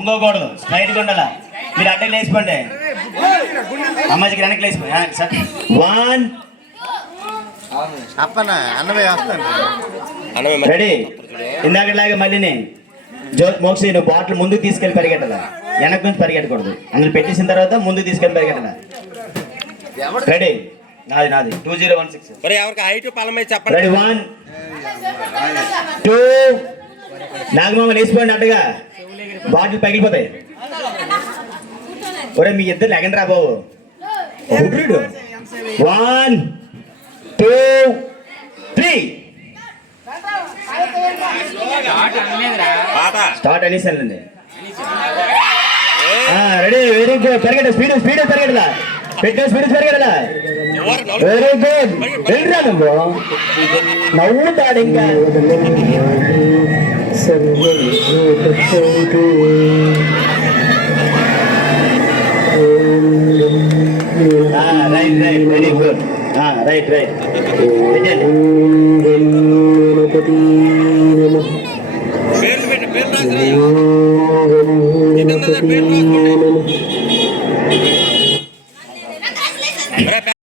ఇంకోకూడదు, స్ట్రైట్గా ఉండాలా. మీరు అడ్డకి లేచిపోండి, అమ్మాయికి వెనక్కి లేచిపోయి. 1 అప్పనా అన్నవే వస్తాను రెడీ. ఇందాకలాగా మళ్ళీ మోక్షి నువ్వు బాటిల్ ముందుకు తీసుకెళ్ళి పరిగెట్టాల, వెనక నుంచి పరిగెట్టకూడదు. అందులో పెట్టేసిన తర్వాత ముందుకు తీసుకెళ్ళి పరిగెట్టాల. రెడీ, నాది 2016. రెడీ 1 2. నాగమామ లేచిపోండి అడ్డగా, బాటిల్ పగిలిపోతాయి. ఒరే మీ ఇద్దరు లెగండి రా బాబు. 1 2 3 స్టార్ట్ అనేసానండి. Ready, very good. పెరగట స్పీడ్ పెరగడలా, పెట్టే స్పీడ్ పెరగడలా. Very good. వెళ్ళరా నువ్వు, నవ్వుతాడు ఇంకా. Right very good. రైట్